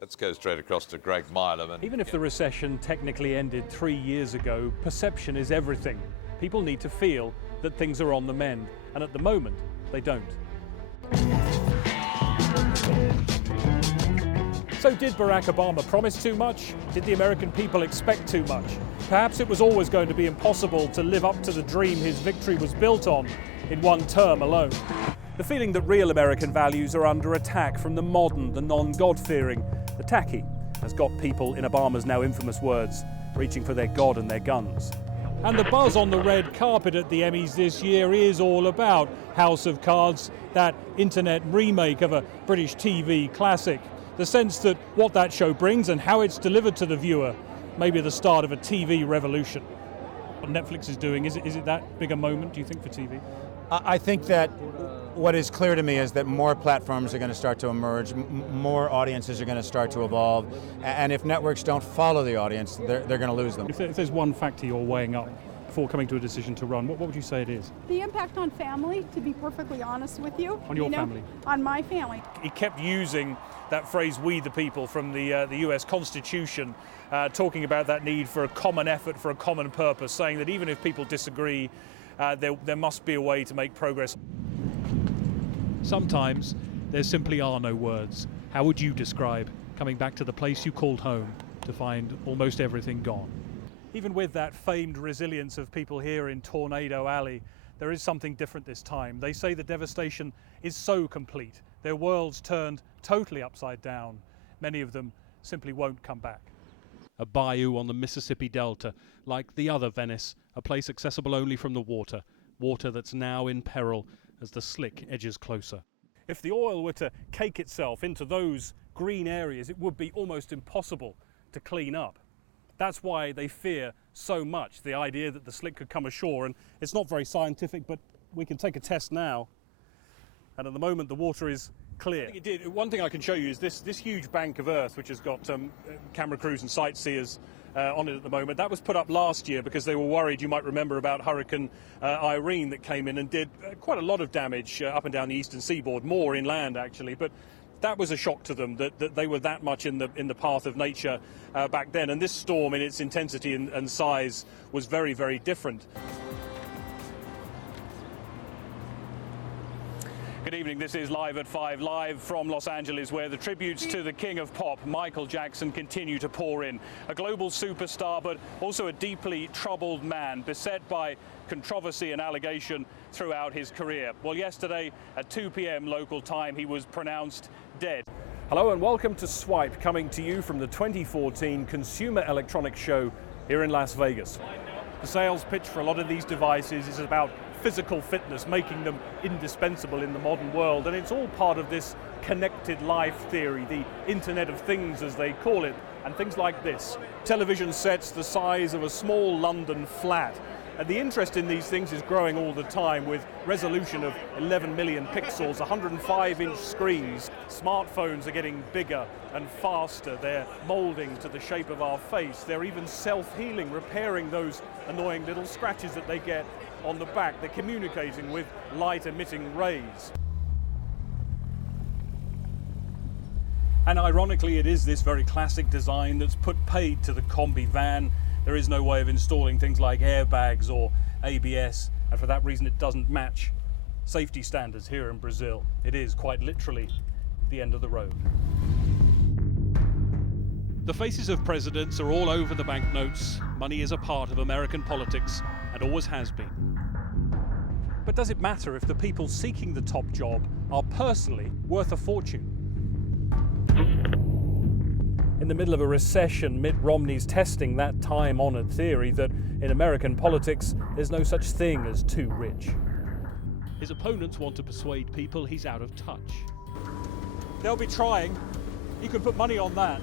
Let's go straight across to Greg Milam. Even if the recession technically ended 3 years ago, perception is everything. People need to feel that things are on the mend, and at the moment, they don't. So did Barack Obama promise too much? Did the American people expect too much? Perhaps it was always going to be impossible to live up to the dream his victory was built on in one term alone. The feeling that real American values are under attack from the modern, the non-God-fearing, the tacky, has got people, in Obama's now infamous words, reaching for their God and their guns. And the buzz on the red carpet at the Emmys this year is all about House of Cards, that internet remake of a British TV classic. The sense that what that show brings and how it's delivered to the viewer may be the start of a TV revolution. What Netflix is doing, is it that big a moment, do you think, for TV? I think that what is clear to me is that more platforms are going to start to emerge, more audiences are going to start to evolve, and if networks don't follow the audience, they're going to lose them. If there's one factor you're weighing up before coming to a decision to run, what would you say it is? The impact on family, to be perfectly honest with you. On your family? On my family. He kept using that phrase, "we the people," from the US Constitution, talking about that need for a common effort, for a common purpose, saying that even if people disagree, there must be a way to make progress. Sometimes there simply are no words. How would you describe coming back to the place you called home to find almost everything gone? Even with that famed resilience of people here in Tornado Alley, there is something different this time. They say the devastation is so complete. Their worlds turned totally upside down. Many of them simply won't come back. A bayou on the Mississippi Delta, like the other Venice, a place accessible only from the water that's now in peril as the slick edges closer. If the oil were to cake itself into those green areas, it would be almost impossible to clean up. That's why they fear so much the idea that the slick could come ashore, and it's not very scientific, but we can take a test now. And at the moment, the water is clear. One thing I can show you is this huge bank of earth, which has got camera crews and sightseers on it at the moment. That was put up last year because they were worried, you might remember, about Hurricane Irene that came in and did quite a lot of damage up and down the eastern seaboard, more inland actually. But that was a shock to them, that they were that much in the path of nature back then. And this storm, in its intensity and size, was very, very different. Good evening, this is Live at 5, live from Los Angeles, where the tributes to the king of pop, Michael Jackson, continue to pour in. A global superstar, but also a deeply troubled man, beset by controversy and allegation throughout his career. Well, yesterday at 2 p.m. local time, he was pronounced dead. Hello and welcome to Swipe, coming to you from the 2014 Consumer Electronics Show here in Las Vegas. The sales pitch for a lot of these devices is about physical fitness, making them indispensable in the modern world, and it's all part of this connected life theory, the Internet of Things as they call it, and things like this. Television sets the size of a small London flat. And the interest in these things is growing all the time, with resolution of 11 million pixels, 105-inch screens. Smartphones are getting bigger and faster. They're molding to the shape of our face. They're even self-healing, repairing those annoying little scratches that they get on the back. They're communicating with light-emitting rays. And ironically, it is this very classic design that's put paid to the combi van. There is no way of installing things like airbags or ABS, and for that reason it doesn't match safety standards here in Brazil. It is quite literally the end of the road. The faces of presidents are all over the banknotes. Money is a part of American politics and always has been. But does it matter if the people seeking the top job are personally worth a fortune? In the middle of a recession, Mitt Romney's testing that time-honored theory that in American politics there's no such thing as too rich. His opponents want to persuade people he's out of touch. They'll be trying. You can put money on that.